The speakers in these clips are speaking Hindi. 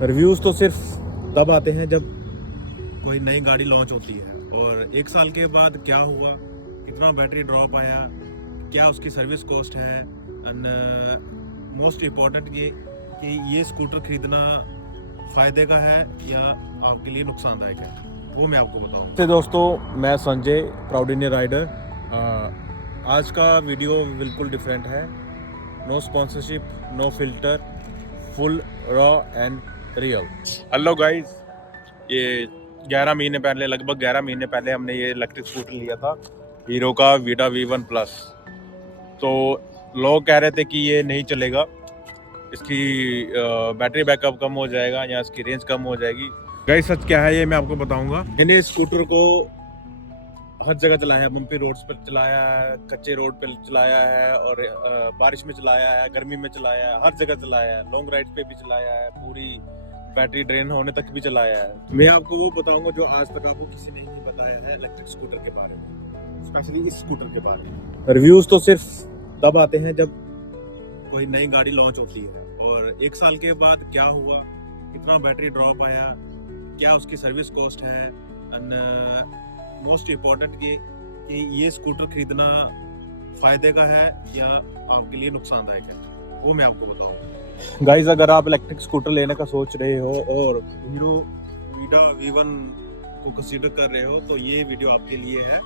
रिव्यूज़ तो सिर्फ तब आते हैं जब कोई नई गाड़ी लॉन्च होती है और एक साल के बाद क्या हुआ, कितना बैटरी ड्रॉप आया, क्या उसकी सर्विस कॉस्ट है एंड मोस्ट इम्पॉर्टेंट ये कि ये स्कूटर खरीदना फ़ायदे का है या आपके लिए नुकसानदायक है, वो मैं आपको बताऊँगा। तो दोस्तों, मैं संजय, प्राउड इंडियन राइडर। आज का वीडियो बिल्कुल डिफरेंट है। No sponsorship, no filter, full raw and real. Hello guys, ये 11 महीने पहले, लगभग 11 महीने पहले हमने ये इलेक्ट्रिक स्कूटर लिया था, हीरो का वीडा V1 प्लस। तो लोग कह रहे थे कि ये नहीं चलेगा, इसकी बैटरी बैकअप कम हो जाएगा या इसकी रेंज कम हो जाएगी। गाइस सच क्या है ये मैं आपको बताऊंगा। मैंने इस स्कूटर को हर जगह चलाया है, बम्पी रोड्स पर चलाया है, कच्चे रोड पर चलाया है और बारिश में चलाया है, गर्मी में चलाया है, हर जगह चलाया है, लॉन्ग राइड पे भी चलाया है, पूरी बैटरी ड्रेन होने तक भी चलाया है। मैं आपको वो बताऊंगा जो आज तक आपको किसी ने नहीं बताया है इलेक्ट्रिक स्कूटर के बारे में, स्पेशली इस स्कूटर के बारे में। रिव्यूज तो सिर्फ तब आते हैं जब कोई नई गाड़ी लॉन्च होती है और एक साल के बाद क्या हुआ, कितना बैटरी ड्रॉप आया, क्या उसकी सर्विस कॉस्ट है एंड मोस्ट इम्पॉर्टेंट ये कि ये स्कूटर खरीदना फ़ायदे का है या आपके लिए नुकसानदायक है, वो मैं आपको बताऊंगा। गाइस, अगर आप इलेक्ट्रिक स्कूटर लेने का सोच रहे हो और हीरो वीडा V1 को कंसीडर कर रहे हो तो ये वीडियो आपके लिए है।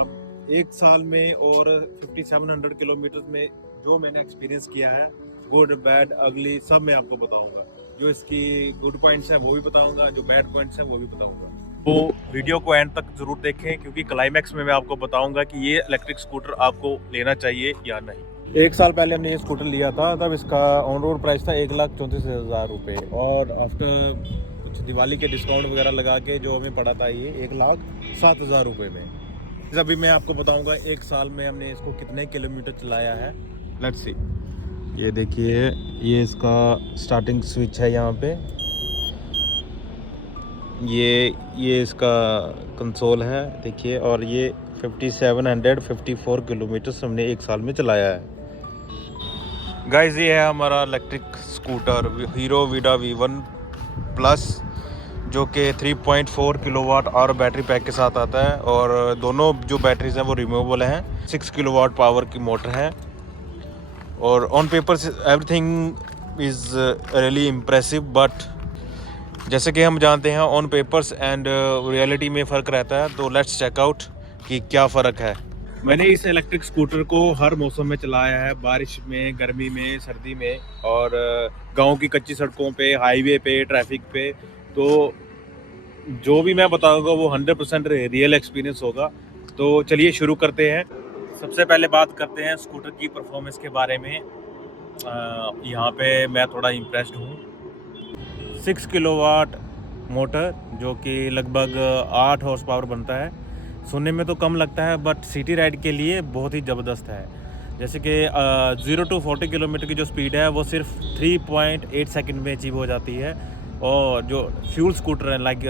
अब एक साल में और 5700 किलोमीटर में जो मैंने एक्सपीरियंस किया है, गुड बैड अगली सब मैं आपको बताऊंगा। जो इसकी गुड पॉइंट्स हैं वो भी बताऊंगा, जो बैड पॉइंट्स हैं वो भी बताऊंगा। तो वीडियो को एंड तक जरूर देखें क्योंकि क्लाइमैक्स में मैं आपको बताऊंगा कि ये इलेक्ट्रिक स्कूटर आपको लेना चाहिए या नहीं। एक साल पहले हमने ये स्कूटर लिया था, तब इसका ऑन रोड प्राइस था 1,34,000 रुपये और आफ्टर कुछ दिवाली के डिस्काउंट वगैरह लगा के जो हमें पड़ा था ये 1,07,000 रुपये में। अभी मैं आपको बताऊंगा एक साल में हमने इसको कितने किलोमीटर चलाया है। Let's see. ये देखिए, ये इसका स्टार्टिंग स्विच है यहाँ पे, ये इसका कंसोल है देखिए, और ये 5754 किलोमीटर हमने एक साल में चलाया है। गाइस, ये है हमारा electric scooter hero Vida V1 plus, जो कि 3.4 किलोवाट और बैटरी पैक के साथ आता है और दोनों जो बैटरीज हैं वो रिमूवेबल हैं। 6 किलोवाट पावर की मोटर है और on paper everything is really impressive, but जैसे कि हम जानते हैं ऑन पेपर्स एंड रियलिटी में फ़र्क रहता है। तो लेट्स चेक आउट कि क्या फ़र्क है। मैंने इस इलेक्ट्रिक स्कूटर को हर मौसम में चलाया है, बारिश में, गर्मी में, सर्दी में और गांव की कच्ची सड़कों पे, हाईवे पे, ट्रैफिक पे। तो जो भी मैं बताऊंगा वो 100% रियल एक्सपीरियंस होगा। तो चलिए शुरू करते हैं। सबसे पहले बात करते हैं स्कूटर की परफॉर्मेंस के बारे में। यहाँ पे मैं थोड़ा इम्प्रेस्ड हूँ। 6 किलोवाट मोटर जो कि लगभग 8 हॉर्स पावर बनता है। सुनने में तो कम लगता है बट सिटी राइड के लिए बहुत ही ज़बरदस्त है। जैसे कि 0 to 40 किलोमीटर की जो स्पीड है वो सिर्फ 3.8 सेकंड में अचीव हो जाती है। और जो फ्यूल स्कूटर हैं, लाइक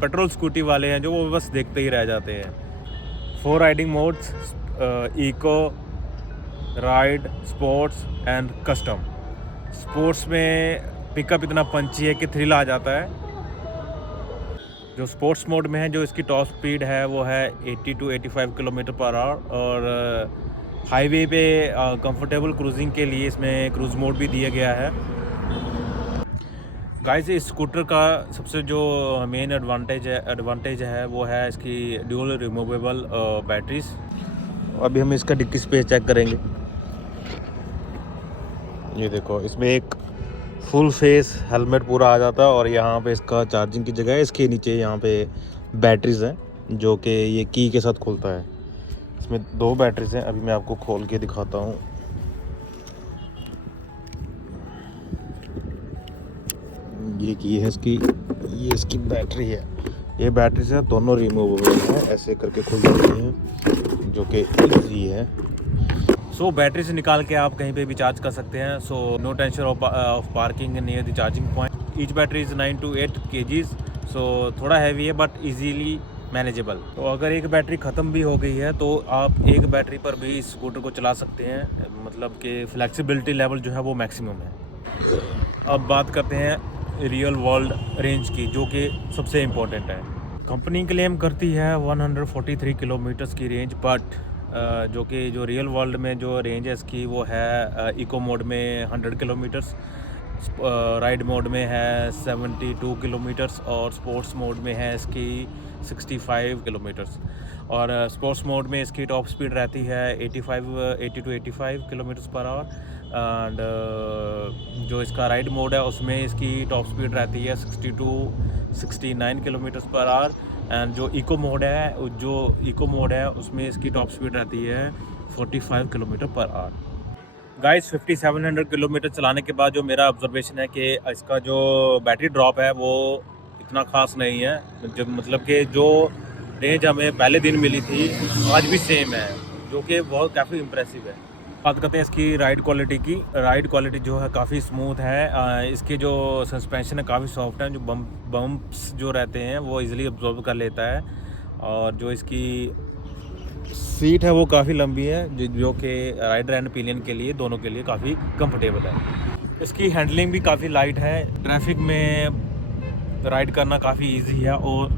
पेट्रोल स्कूटी वाले हैं, जो वो बस देखते ही रह जाते हैं। 4 riding modes, eco, ride, sports and custom. Sports में पिकअप इतना पंची है कि थ्रिल आ जाता है। जो स्पोर्ट्स मोड में है, जो इसकी टॉप स्पीड है वो है 80 to 85 किलोमीटर पर आवर और हाईवे पे कंफर्टेबल क्रूजिंग के लिए इसमें क्रूज मोड भी दिया गया है। गाइस, इस स्कूटर का सबसे जो मेन एडवांटेज है वो है इसकी ड्यूल रिमूवेबल बैटरीज। अभी हम इसका डिक्की स्पेस चेक करेंगे। ये देखो, इसमें एक फुल फेस हेलमेट पूरा आ जाता है और यहाँ पे इसका चार्जिंग की जगह है। इसके नीचे यहाँ पे बैटरीज हैं जो कि ये की के साथ खुलता है। इसमें 2 बैटरीज हैं, अभी मैं आपको खोल के दिखाता हूँ। ये की है इसकी, ये इसकी बैटरी है। ये बैटरीज है, दोनों रिमूवेबल हैं, ऐसे करके खुल जाती हैं जो कि ईजी है। सो बैटरी से निकाल के आप कहीं पे भी चार्ज कर सकते हैं। So no tension of parking near the charging point. Each battery is 9 to 8 kgs। सो थोड़ा हैवी है बट इजीली मैनेजेबल। तो अगर एक बैटरी ख़त्म भी हो गई है तो आप एक बैटरी पर भी इस स्कूटर को चला सकते हैं, मतलब कि फ्लेक्सिबिलिटी लेवल जो है वो मैक्सिमम है। अब बात करते हैं रियल वर्ल्ड रेंज की, जो कि सबसे इम्पोर्टेंट है। कंपनी क्लेम करती है 143 किलोमीटर्स की रेंज, बट जो रियल वर्ल्ड में जो रेंज है इसकी वो है इको मोड में 100 किलोमीटर्स, राइड मोड में है 72 किलोमीटर्स और स्पोर्ट्स मोड में है इसकी 65 किलोमीटर्स। और स्पोर्ट्स मोड में इसकी टॉप स्पीड रहती है 80 to 85 kilometres per hour. And जो इसका राइड मोड है उसमें इसकी टॉप स्पीड रहती है 60 to 69 kilometres per hour. And जो इको मोड है उसमें इसकी टॉप स्पीड रहती है 45 kilometre per hour. Guys 5700 kilometre चलाने के बाद जो मेरा ऑब्जर्वेशन है कि इसका जो बैटरी ड्रॉप है वो इतना ख़ास नहीं है। जब मतलब कि जो रेंज हमें पहले दिन मिली थी आज भी सेम है, जो कि बहुत काफ़ी इम्प्रेसिव है। बात करते हैं इसकी राइड क्वालिटी की। राइड क्वालिटी जो है काफ़ी स्मूथ है। इसके जो सस्पेंशन है काफ़ी सॉफ्ट है, जो बम्प्स जो रहते हैं वो इजीली अब्जॉर्ब कर लेता है। और जो इसकी सीट है वो काफ़ी लंबी है, जो कि राइडर एंड पिलियन के लिए दोनों के लिए काफ़ी कंफर्टेबल है। इसकी हैंडलिंग भी काफ़ी लाइट है, ट्रैफिक में राइड करना काफ़ी इजी है और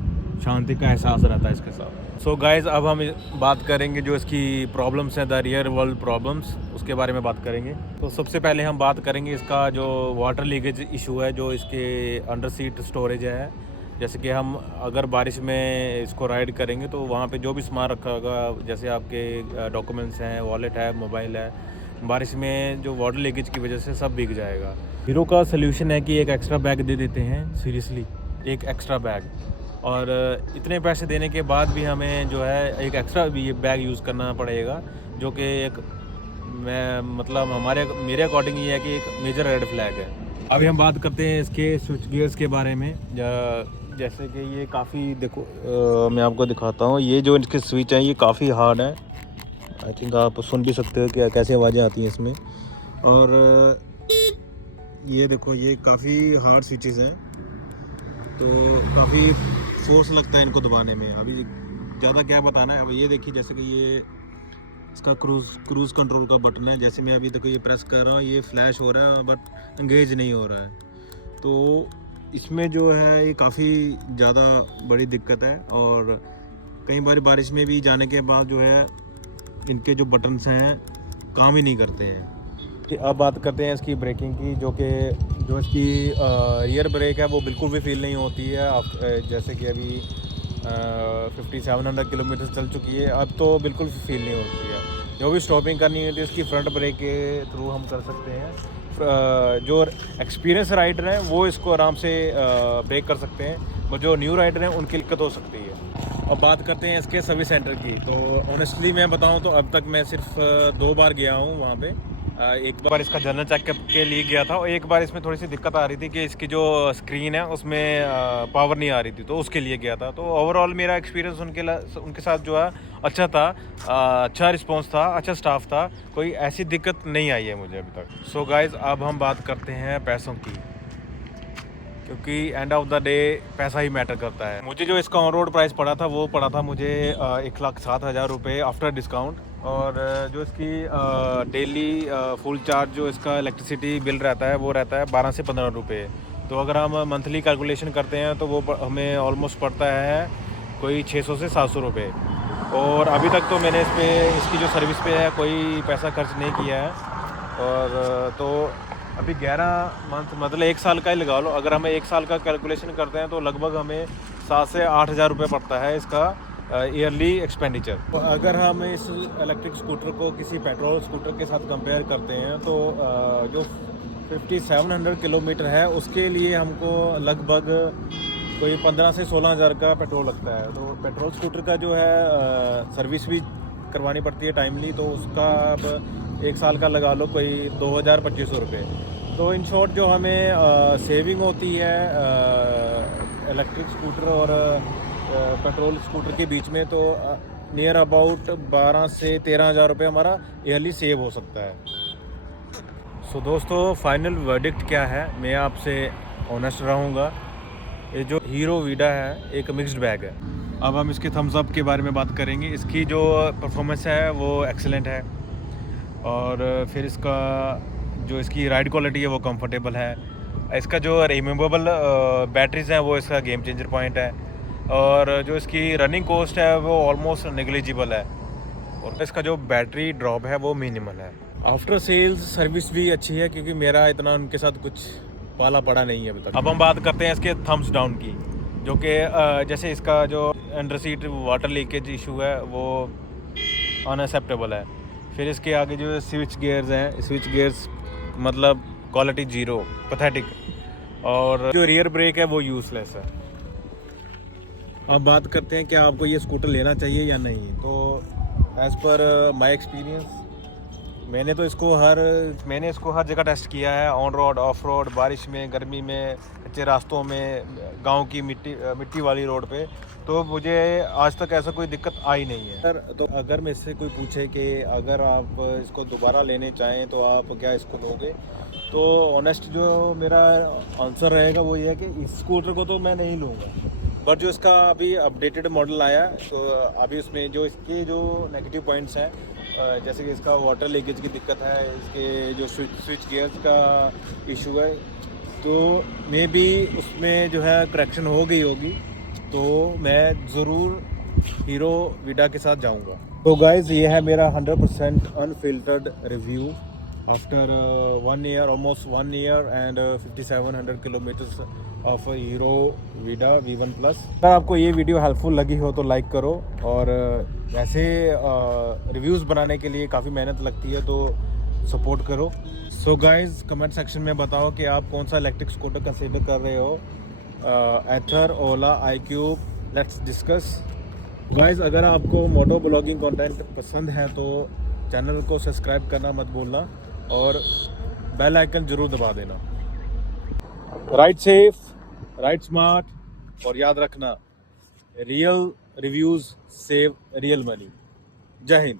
शांति का एहसास रहता है इसके साथ। सो गाइज, अब हम बात करेंगे जो इसकी प्रॉब्लम्स हैं, द रियल वर्ल्ड प्रॉब्लम्स, उसके बारे में बात करेंगे। तो सबसे पहले हम बात करेंगे इसका जो वाटर लीकेज इशू है, जो इसके अंडर सीट स्टोरेज है। जैसे कि हम अगर बारिश में इसको राइड करेंगे तो वहाँ पे जो भी सामान रखा होगा, जैसे आपके डॉक्यूमेंट्स हैं, वॉलेट है, मोबाइल है, बारिश में जो वाटर लीकेज की वजह से सब भीग जाएगा। हीरो का सल्यूशन है कि एक एक्स्ट्रा बैग दे देते हैं, सीरियसली एक एक्स्ट्रा बैग। और इतने पैसे देने के बाद भी हमें जो है एक एक्स्ट्रा भी ये बैग यूज़ करना पड़ेगा, जो कि एक मतलब मेरे अकॉर्डिंग ये है कि एक मेजर रेड फ्लैग है। अभी हम बात करते हैं इसके स्विच गियर्स के बारे में। जैसे कि ये काफ़ी देखो, मैं आपको दिखाता हूँ। ये जो इसके स्विच हैं ये काफ़ी हार्ड है। आई थिंक आप सुन भी सकते हो कि कैसे आवाज़ें आती हैं इसमें। और ये देखो, ये काफ़ी हार्ड स्विचेस हैं, तो काफ़ी फोर्स लगता है इनको दबाने में। अभी ज़्यादा क्या बताना है। अब ये देखिए, जैसे कि ये इसका क्रूज़ कंट्रोल का बटन है। जैसे मैं अभी तक ये प्रेस कर रहा हूँ, ये फ्लैश हो रहा है बट एंगेज नहीं हो रहा है। तो इसमें जो है ये काफ़ी ज़्यादा बड़ी दिक्कत है। और कई बार बारिश में भी जाने के बाद जो है इनके जो बटन्स हैं काम ही नहीं करते हैं। अब बात करते हैं इसकी ब्रेकिंग की, जो इसकी रियर ब्रेक है वो बिल्कुल भी फील नहीं होती है। आप जैसे कि अभी 5700 किलोमीटर चल चुकी है, अब तो बिल्कुल फील नहीं होती है। जो भी स्टॉपिंग करनी होती है इसकी फ्रंट ब्रेक के थ्रू हम कर सकते हैं। जो एक्सपीरियंस राइडर हैं वो इसको आराम से ब्रेक कर सकते हैं, और जो न्यू राइडर हैं उनकी दिक्कत हो सकती है। अब बात करते हैं इसके सर्विस सेंटर की। तो ऑनेस्टली मैं बताऊं तो अब तक मैं सिर्फ 2 बार गया हूं वहां पे। एक बार इसका जनरल चेकअप के लिए गया था, और एक बार इसमें थोड़ी सी दिक्कत आ रही थी कि इसकी जो स्क्रीन है उसमें पावर नहीं आ रही थी, तो उसके लिए गया था। तो ओवरऑल मेरा एक्सपीरियंस उनके साथ जो है अच्छा था। अच्छा रिस्पॉन्स था, अच्छा स्टाफ था, कोई ऐसी दिक्कत नहीं आई है मुझे अभी तक। सो गाइज़, अब हम बात करते हैं पैसों की, क्योंकि एंड ऑफ द डे पैसा ही मैटर करता है। मुझे जो इसका ऑन रोड प्राइस पड़ा था वो पड़ा था मुझे 1,07,000 रुपये आफ्टर डिस्काउंट। और जो इसकी डेली फुल चार्ज जो इसका इलेक्ट्रिसिटी बिल रहता है वो रहता है 12 से 15 रुपये। तो अगर हम मंथली कैलकुलेशन करते हैं तो वो हमें ऑलमोस्ट पड़ता है कोई 600 से 700 रुपये। और अभी तक तो मैंने इसकी जो सर्विस पे है कोई पैसा खर्च नहीं किया है। और तो अभी 11 मंथ मतलब 1 साल का ही लगा लो। अगर हमें 1 साल का कैलकुलेशन करते हैं तो लगभग हमें 7 से 8 हज़ार रुपये पड़ता है इसका ईयरली एक्सपेंडिचर। तो अगर हम इस इलेक्ट्रिक स्कूटर को किसी पेट्रोल स्कूटर के साथ कंपेयर करते हैं तो जो 5700 किलोमीटर है उसके लिए हमको लगभग कोई 15 से 16 हज़ार का पेट्रोल लगता है। तो पेट्रोल स्कूटर का जो है सर्विस भी करवानी पड़ती है टाइमली, तो उसका अब 1 साल का लगा लो कोई 2,000-2,500 रुपये। तो इन शॉर्ट जो हमें सेविंग होती है इलेक्ट्रिक स्कूटर और पेट्रोल स्कूटर के बीच में, तो नियर अबाउट 12 से 13 हज़ार रुपये हमारा ईयरली सेव हो सकता है। सो दोस्तों, फाइनल वर्डिक्ट क्या है, मैं आपसे ऑनेस्ट रहूँगा। ये जो हीरो वीडा है एक मिक्स्ड बैग है। अब हम इसके थम्स अप के बारे में बात करेंगे। इसकी जो परफॉर्मेंस है वो एक्सीलेंट है, और फिर इसकी राइड क्वालिटी है वो कंफर्टेबल है। इसका जो रिमूवेबल बैटरीज हैं वो इसका गेम चेंजर पॉइंट है, और जो इसकी रनिंग कॉस्ट है वो ऑलमोस्ट नेग्लिजिबल है, और इसका जो बैटरी ड्रॉप है वो मिनिमल है। आफ्टर सेल्स सर्विस भी अच्छी है, क्योंकि मेरा इतना उनके साथ कुछ पाला पड़ा नहीं है अभी तक। अब हम बात करते हैं इसके थम्स डाउन की, जो कि जैसे इसका जो under seat water leakage issue है वो अनएक्सेप्टेबल है। फिर इसके आगे जो स्विच गियर्स हैं, स्विच गियर्स मतलब क्वालिटी जीरो, पैथेटिक, और जो रियर ब्रेक है वो यूज़लेस है। अब बात करते हैं क्या आपको ये स्कूटर लेना चाहिए या नहीं। तो एज़ पर माय एक्सपीरियंस मैंने इसको हर जगह टेस्ट किया है, ऑन रोड, ऑफ रोड, बारिश में, गर्मी में, कच्चे रास्तों में, गांव की मिट्टी वाली रोड पे, तो मुझे आज तक ऐसा कोई दिक्कत आई नहीं है। तो अगर मैं इससे कोई पूछे कि अगर आप इसको दोबारा लेने चाहें तो आप क्या इसको लोगे, तो ऑनेस्ट जो मेरा आंसर रहेगा वो ये है कि इस स्कूटर को तो मैं नहीं लूँगा। बट जो इसका अभी अपडेटेड मॉडल आया, तो अभी उसमें जो इसके जो नेगेटिव पॉइंट्स हैं, जैसे कि इसका वाटर लीकेज की दिक्कत है, इसके जो स्विच गियर्स का इशू है, तो मे बी उसमें जो है करेक्शन हो गई होगी, तो मैं ज़रूर हीरो वीडा के साथ जाऊंगा। तो गाइज़ ये है मेरा 100% unfiltered review after 1 year, almost 1 year and 5700 kilometres of hero Vida V1 plus. अगर आपको ये वीडियो हेल्पफुल लगी हो तो लाइक करो, और वैसे रिव्यूज़ बनाने के लिए काफ़ी मेहनत लगती है, तो सपोर्ट करो। सो गाइज़ कमेंट सेक्शन में बताओ कि आप कौन सा इलेक्ट्रिक स्कूटर कंसीडर कर रहे हो, एथर, ओला, iQube, लेट्स डिस्कस। गाइज़ अगर आपको मोटो ब्लॉगिंग कंटेंट पसंद है तो चैनल को सब्सक्राइब करना मत भूलना, और बेल आइकन ज़रूर दबा देना। राइड सेफ, राइड स्मार्ट, और याद रखना, real reviews save real money. जय हिंद।